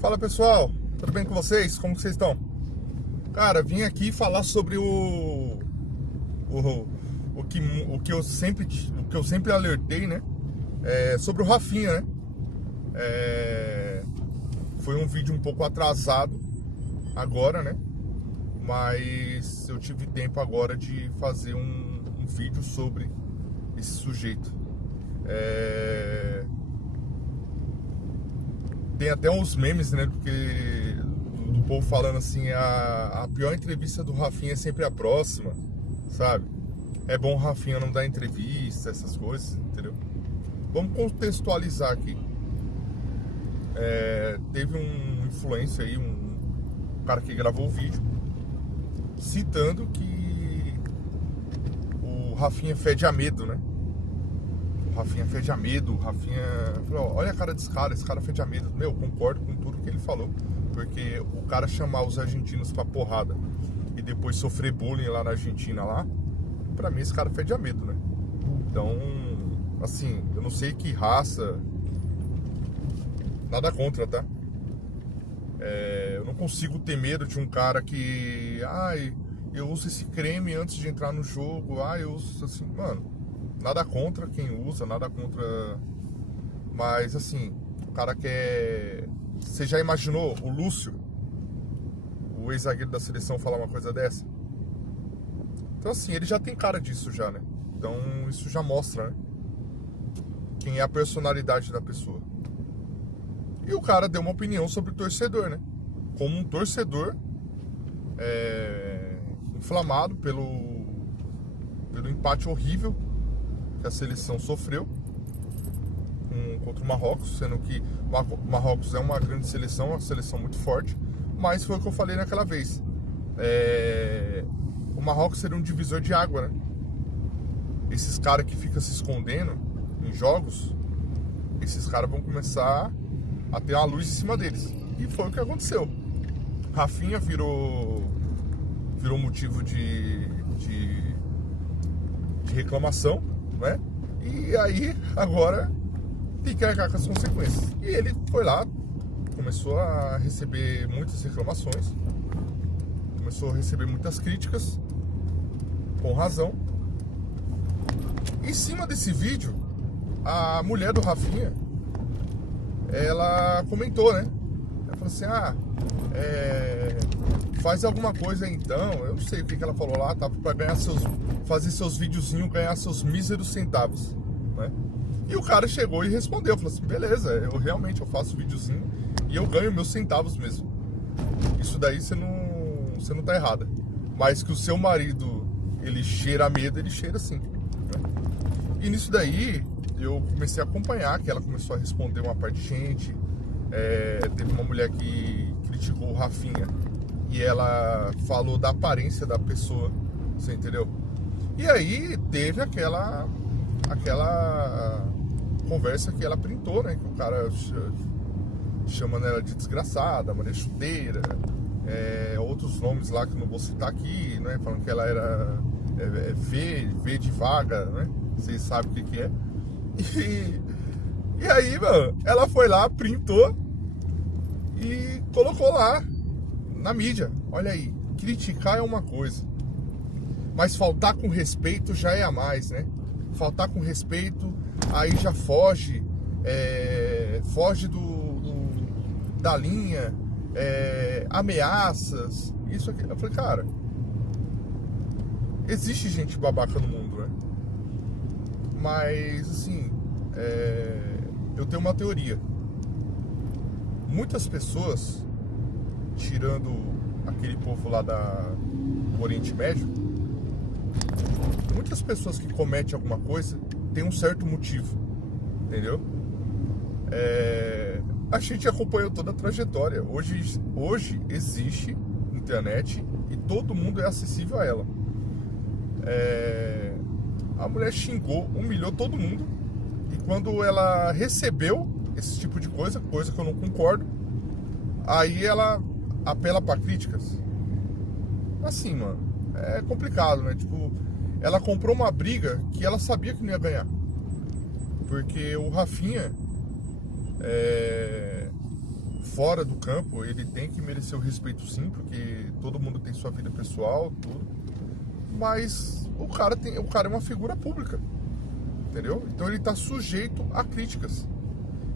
Fala pessoal, tudo bem com vocês? Como que vocês estão? Cara, vim aqui falar sobre o que eu sempre alertei, né? Sobre o Rafinha, né? Foi um vídeo um pouco atrasado agora, né? Mas eu tive tempo agora de fazer um vídeo sobre esse sujeito. Tem até uns memes, né? Porque do povo falando assim, a pior entrevista do Rafinha é sempre a próxima, sabe? É bom o Rafinha não dar entrevista, essas coisas, entendeu? Vamos contextualizar aqui. Teve um influencer aí, um cara que gravou o vídeo, citando que o Rafinha fede a medo, né? O Rafinha fede a medo, o Rafinha... Olha a cara desse cara, esse cara fede a medo. Meu, concordo com tudo que ele falou. Porque o cara chamar os argentinos pra porrada e depois sofrer bullying lá na Argentina lá, pra mim esse cara fede a medo, né? Então, assim, eu não sei que raça, nada contra, tá? Eu não consigo ter medo de um cara que... Ai, eu uso esse creme antes de entrar no jogo. Ai, eu uso assim... Mano, nada contra quem usa, nada contra... Mas, assim, o cara quer... Você já imaginou o Lúcio, o ex-zagueiro da seleção, falar uma coisa dessa? Então, assim, ele já tem cara disso já, né? Então, isso já mostra, né? Quem é a personalidade da pessoa. E o cara deu uma opinião sobre o torcedor, né? Como um torcedor inflamado pelo empate horrível que a seleção sofreu contra o Marrocos, sendo que o Marrocos é uma grande seleção, uma seleção muito forte, mas foi o que eu falei naquela vez. O Marrocos seria um divisor de água, né? Esses caras que ficam se escondendo em jogos, esses caras vão começar a ter uma luz em cima deles. E foi o que aconteceu. Rafinha virou motivo de reclamação, né? E aí, agora, tem que arcar com as consequências. E ele foi lá, começou a receber muitas reclamações, começou a receber muitas críticas, com razão. Em cima desse vídeo, a mulher do Rafinha, ela comentou, né? Ela falou assim, faz alguma coisa aí então. Eu não sei o que ela falou lá, tava pra ganhar fazer seus videozinhos, ganhar seus míseros centavos, né? E o cara chegou e respondeu, falou assim, beleza, eu realmente faço videozinho e eu ganho meus centavos mesmo. Isso daí você não tá errada. Mas que o seu marido, ele cheira medo, ele cheira sim, né? E nisso daí, eu comecei a acompanhar, que ela começou a responder uma parte de gente. Teve uma mulher que criticou o Rafinha e ela falou da aparência da pessoa, você entendeu? E aí teve aquela conversa que ela printou, né? Que o cara chamando ela de desgraçada, Maria Chuteira, outros nomes lá que eu não vou citar aqui, né? Falando que ela era V de vaga, né? Vocês sabem o que é. E aí, mano, ela foi lá, printou e colocou lá na mídia. Olha aí, criticar é uma coisa, mas faltar com respeito já é a mais, né? Faltar com respeito, aí já foge da linha, ameaças, isso aqui. Eu falei, cara, existe gente babaca no mundo, né? Mas, assim, eu tenho uma teoria. Muitas pessoas, tirando aquele povo lá do Oriente Médio, muitas pessoas que cometem alguma coisa têm um certo motivo, entendeu? A gente acompanhou toda a trajetória. Hoje existe internet e todo mundo é acessível a ela. A mulher xingou, humilhou todo mundo. E quando ela recebeu esse tipo de coisa que eu não concordo, aí ela apela para críticas. Assim, mano, é complicado, né? Tipo, ela comprou uma briga que ela sabia que não ia ganhar. Porque o Rafinha fora do campo, ele tem que merecer o respeito sim, porque todo mundo tem sua vida pessoal, tudo. Mas o cara é uma figura pública, entendeu? Então ele tá sujeito a críticas.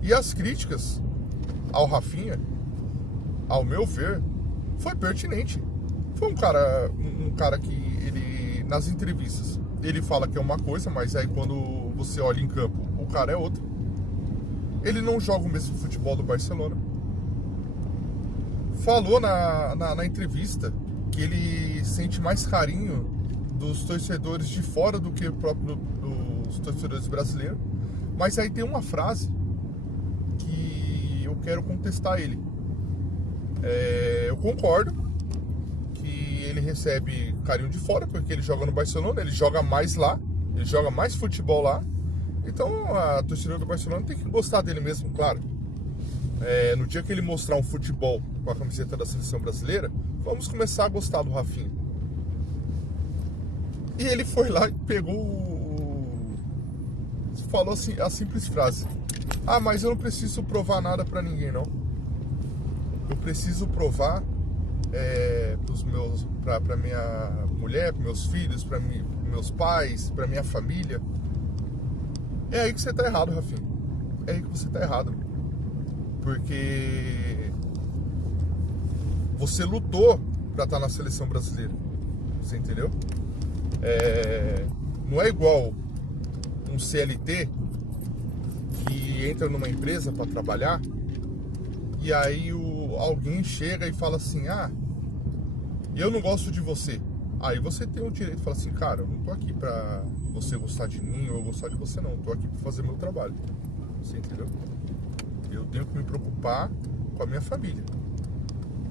E as críticas ao Rafinha, ao meu ver, foi pertinente. Foi um cara que ele, nas entrevistas, ele fala que é uma coisa, mas aí quando você olha em campo, o cara é outro. Ele não joga o mesmo futebol do Barcelona. Falou na entrevista que ele sente mais carinho dos torcedores de fora do que dos torcedores brasileiros. Mas aí tem uma frase que eu quero contestar ele. Eu concordo que ele recebe carinho de fora, porque ele joga no Barcelona, ele joga mais lá, ele joga mais futebol lá. Então a torcida do Barcelona tem que gostar dele mesmo, claro. No dia que ele mostrar um futebol com a camiseta da seleção brasileira, vamos começar a gostar do Rafinha. E ele foi lá e falou assim, a simples frase: ah, mas eu não preciso provar nada pra ninguém, não. Eu preciso provar pra minha mulher, pros meus filhos, pros meus pais, pra minha família. É aí que você tá errado, Rafinha. É aí que você tá errado. Porque você lutou pra estar na seleção brasileira. Você entendeu? Não é igual um CLT que entra numa empresa para trabalhar e aí alguém chega e fala assim: ah, eu não gosto de você. Aí você tem o direito de falar assim: cara, eu não tô aqui pra você gostar de mim ou eu gostar de você, não. Eu tô aqui pra fazer meu trabalho. Você entendeu? Eu tenho que me preocupar com a minha família,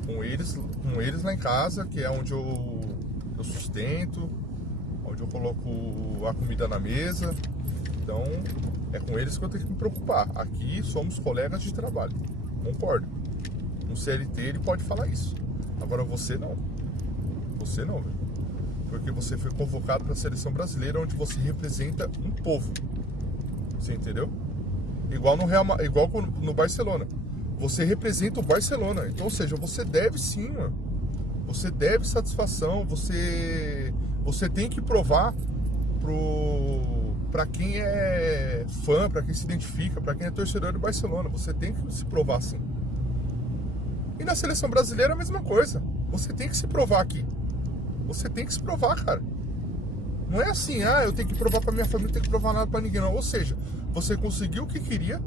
com eles lá em casa, que é onde eu sustento, onde eu coloco a comida na mesa. Então é com eles que eu tenho que me preocupar. Aqui somos colegas de trabalho, concordo. Um CLT ele pode falar isso. Agora você não. Você não, velho. Porque você foi convocado para a seleção brasileira, onde você representa um povo. Você entendeu? Igual no Barcelona. Você representa o Barcelona. Então, ou seja, você deve sim, mano. Você deve satisfação. Você tem que provar pra quem é fã, pra quem se identifica, pra quem é torcedor do Barcelona. Você tem que se provar sim. E na seleção brasileira a mesma coisa. Você tem que se provar aqui. Você tem que se provar, cara. Não é assim, eu tenho que provar pra minha família, não tenho que provar nada pra ninguém, não. Ou seja, você conseguiu o que queria,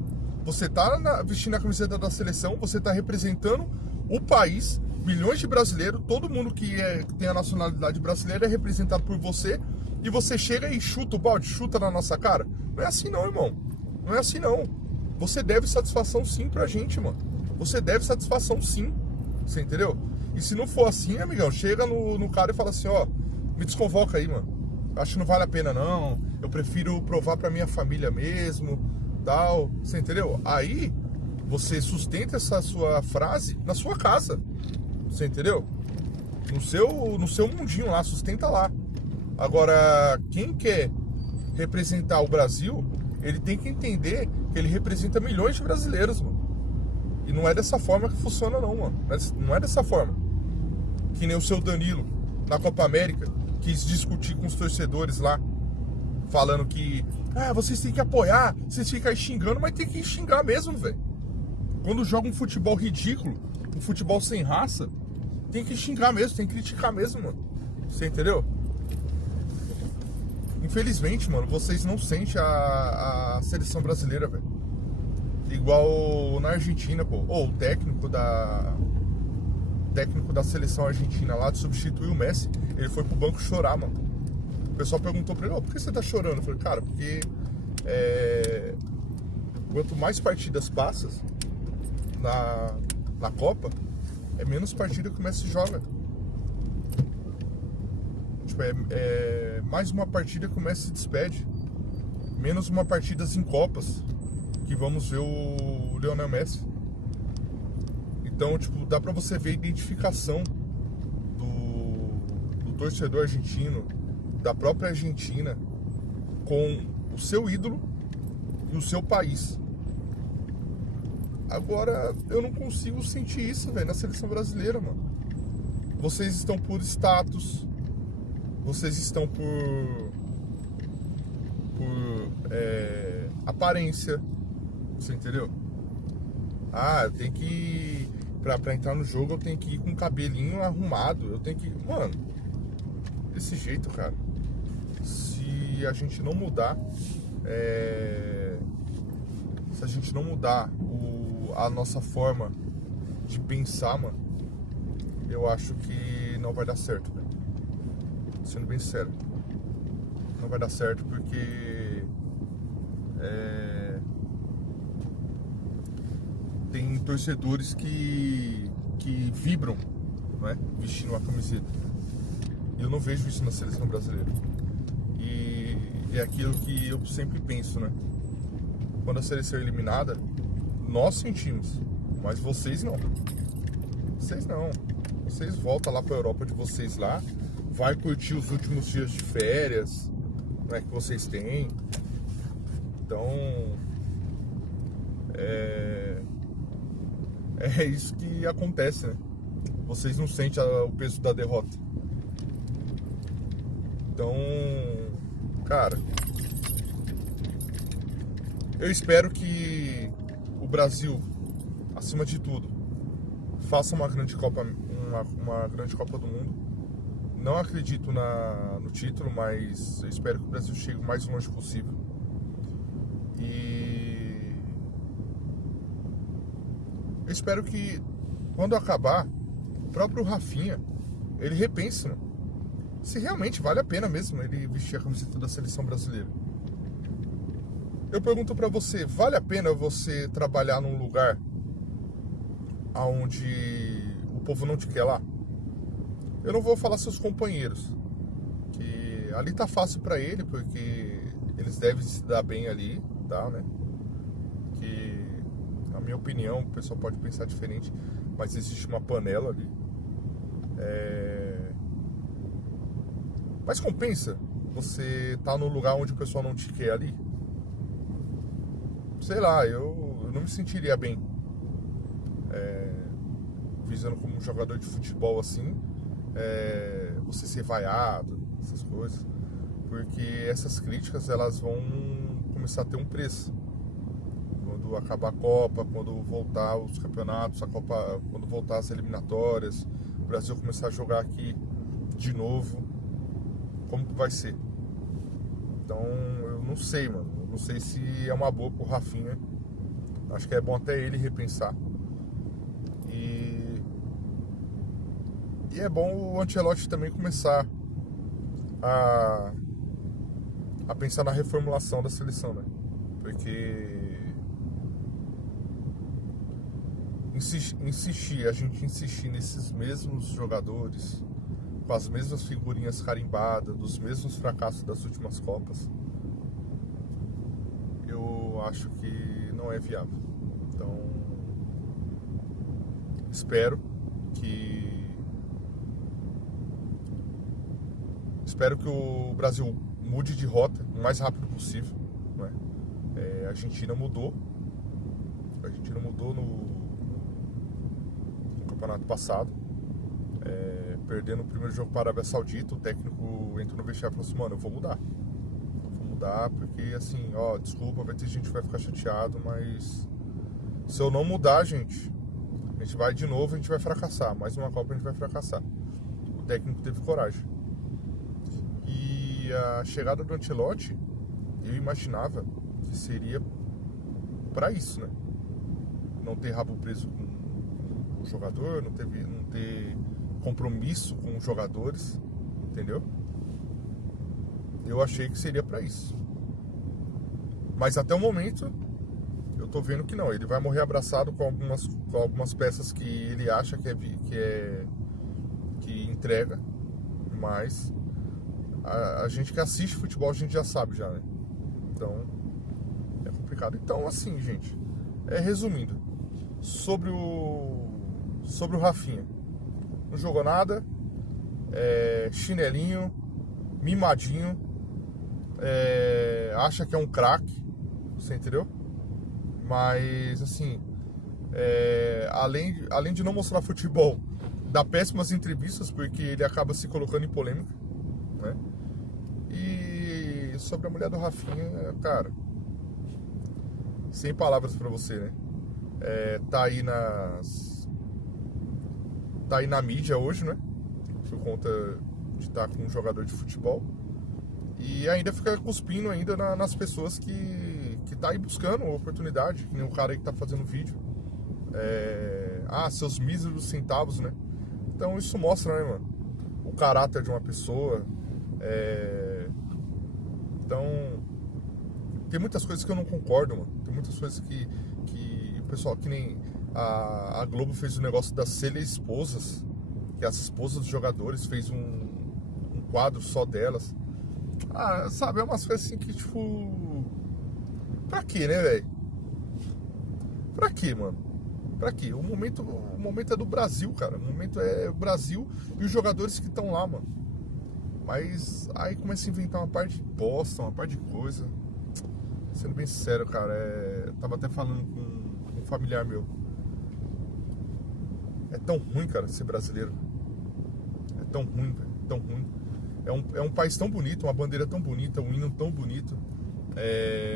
você tá vestindo a camiseta da seleção, você tá representando o país, milhões de brasileiros, todo mundo que tem a nacionalidade brasileira é representado por você, e você chega e chuta o balde, chuta na nossa cara. Não é assim não, irmão. Não é assim não. Você deve satisfação sim pra gente, mano. Você deve satisfação sim. Você entendeu? E se não for assim, amigão, chega no cara e fala assim: ó, me desconvoca aí, mano. Acho que não vale a pena não. Eu prefiro provar pra minha família mesmo, tal. Você entendeu? Aí você sustenta essa sua frase na sua casa. Você entendeu? No seu mundinho lá, sustenta lá. Agora, quem quer representar o Brasil, ele tem que entender que ele representa milhões de brasileiros, mano. E não é dessa forma que funciona não, mano. Não é dessa forma. Que nem o seu Danilo, na Copa América, quis discutir com os torcedores lá, falando que vocês têm que apoiar, vocês ficam aí xingando, mas tem que xingar mesmo, velho. Quando joga um futebol ridículo, um futebol sem raça, tem que xingar mesmo, tem que criticar mesmo, mano. Você entendeu? Infelizmente, mano, vocês não sentem a seleção brasileira, velho. Igual na Argentina, pô. O técnico da seleção argentina lá substituiu o Messi. Ele foi pro banco chorar, mano. O pessoal perguntou pra ele: por que você tá chorando? Eu falei: cara, porque quanto mais partidas passas na Copa, é menos partida que o Messi joga. Tipo, mais uma partida que o Messi se despede. Menos uma partida em Copas que vamos ver o Lionel Messi. Então, tipo, dá pra você ver a identificação do torcedor argentino, da própria Argentina, com o seu ídolo e o seu país. Agora, eu não consigo sentir isso, velho, na seleção brasileira, mano. Vocês estão por status, vocês estão por aparência, você entendeu? Ah, eu tenho que... Pra entrar no jogo, eu tenho que ir com o cabelinho arrumado, eu tenho que... Mano, desse jeito, cara. Se a gente não mudar... Se a gente não mudar a nossa forma de pensar, mano, eu acho que não vai dar certo, velho. Sendo bem sério. Não vai dar certo porque tem torcedores que vibram, não é? Vestindo a camiseta. E eu não vejo isso na seleção brasileira. E é aquilo que eu sempre penso, né? Quando a seleção é eliminada, nós sentimos, mas vocês não. Vocês não. Vocês voltam lá pra Europa de vocês lá, vai curtir os últimos dias de férias, né, que vocês têm. Então, é isso que acontece, né? Vocês não sentem o peso da derrota. Então, cara, eu espero que o Brasil, acima de tudo, faça uma grande Copa do Mundo. Não acredito no título, mas eu espero que o Brasil chegue o mais longe possível. E eu espero que, quando acabar, o próprio Rafinha, ele repense, né? Se realmente vale a pena mesmo ele vestir a camiseta da seleção brasileira. Eu pergunto pra você, vale a pena você trabalhar num lugar onde o povo não te quer lá? Eu não vou falar seus companheiros, que ali tá fácil pra ele, porque eles devem se dar bem ali, tá, né? Que, na minha opinião, o pessoal pode pensar diferente, mas existe uma panela ali. Mas compensa você tá no lugar onde o pessoal não te quer ali? Sei lá, eu não me sentiria bem visando como um jogador de futebol assim, você ser vaiado, essas coisas, porque essas críticas elas vão começar a ter um preço quando acabar a Copa, quando voltar os campeonatos, quando voltar as eliminatórias, o Brasil começar a jogar aqui de novo, como que vai ser? Então eu não sei, mano. Eu não sei se é uma boa pro Rafinha. Acho que é bom até ele repensar. E é bom o Ancelotti também começar a pensar na reformulação da seleção, né? Porque a gente insistir nesses mesmos jogadores, com as mesmas figurinhas carimbadas, dos mesmos fracassos das últimas Copas, eu acho que não é viável. Então, espero que o Brasil mude de rota o mais rápido possível, né? A Argentina mudou no campeonato passado, perdendo o primeiro jogo para a Arábia Saudita. O técnico entrou no vestiário e falou assim: mano, eu vou mudar porque assim, ó, desculpa, vai ter gente que vai ficar chateado, mas se eu não mudar, gente, a gente vai de novo, a gente vai fracassar, mais uma Copa a gente vai fracassar. O técnico teve coragem. E a chegada do Ancelotti, eu imaginava que seria para isso, né? Não ter rabo preso com o jogador, não ter compromisso com os jogadores, entendeu? Eu achei que seria para isso. Mas até o momento eu tô vendo que não. Ele vai morrer abraçado com algumas peças que ele acha que entrega, mas a gente que assiste futebol, a gente já sabe já, né? Então é complicado. Então, assim, gente, resumindo, sobre o Rafinha, não jogou nada, chinelinho, mimadinho, acha que é um craque, você entendeu? Mas assim, além de não mostrar futebol, dá péssimas entrevistas, porque ele acaba se colocando em polêmica, né? E sobre a mulher do Rafinha, cara, sem palavras pra você, né? Tá aí na mídia hoje, né? Por conta de estar com um jogador de futebol. E ainda fica cuspindo ainda nas pessoas que tá aí buscando oportunidade, que nem o cara aí que tá fazendo vídeo. Seus míseros centavos, né? Então isso mostra, né, mano, o caráter de uma pessoa. Então, tem muitas coisas que eu não concordo, mano. Tem muitas coisas que o pessoal, que nem a Globo fez o negócio das esposas, que as esposas dos jogadores fez um quadro só delas. Sabe, é umas coisas assim que, tipo, pra quê, né, velho? Pra quê, mano? Pra quê? O momento é do Brasil, cara. O momento é o Brasil e os jogadores que estão lá, mano. Mas aí começa a inventar uma parte de bosta, uma parte de coisa. Sendo bem sincero, cara, tava até falando com um familiar meu. É tão ruim, cara, ser brasileiro. É tão ruim, velho. Tão ruim. É um país tão bonito, uma bandeira tão bonita, um hino tão bonito.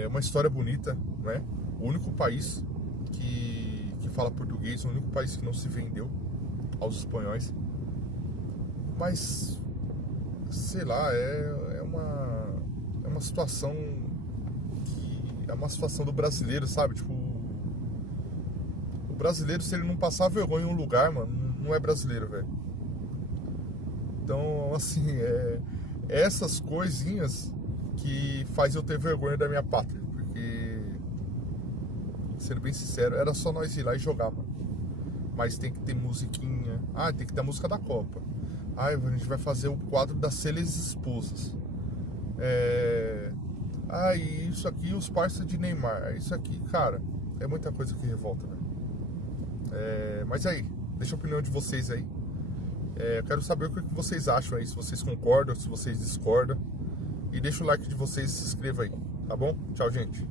Uma história bonita, né? O único país que fala português, o único país que não se vendeu aos espanhóis. Mas, sei lá, é uma situação é uma situação do brasileiro, sabe? Tipo, o brasileiro, se ele não passar vergonha em um lugar, mano, não é brasileiro, velho. Então, assim, essas coisinhas que faz eu ter vergonha da minha pátria. Porque, sendo bem sincero, era só nós ir lá e jogar, mano. Mas tem que ter musiquinha. Tem que ter a música da Copa. A gente vai fazer o quadro das esposas. E isso aqui, os parceiros de Neymar. Isso aqui, cara, é muita coisa que revolta, velho. Mas aí, deixa a opinião de vocês aí. Eu quero saber o que vocês acham aí, se vocês concordam, se vocês discordam. E deixa o like de vocês e se inscreva aí, tá bom? Tchau, gente.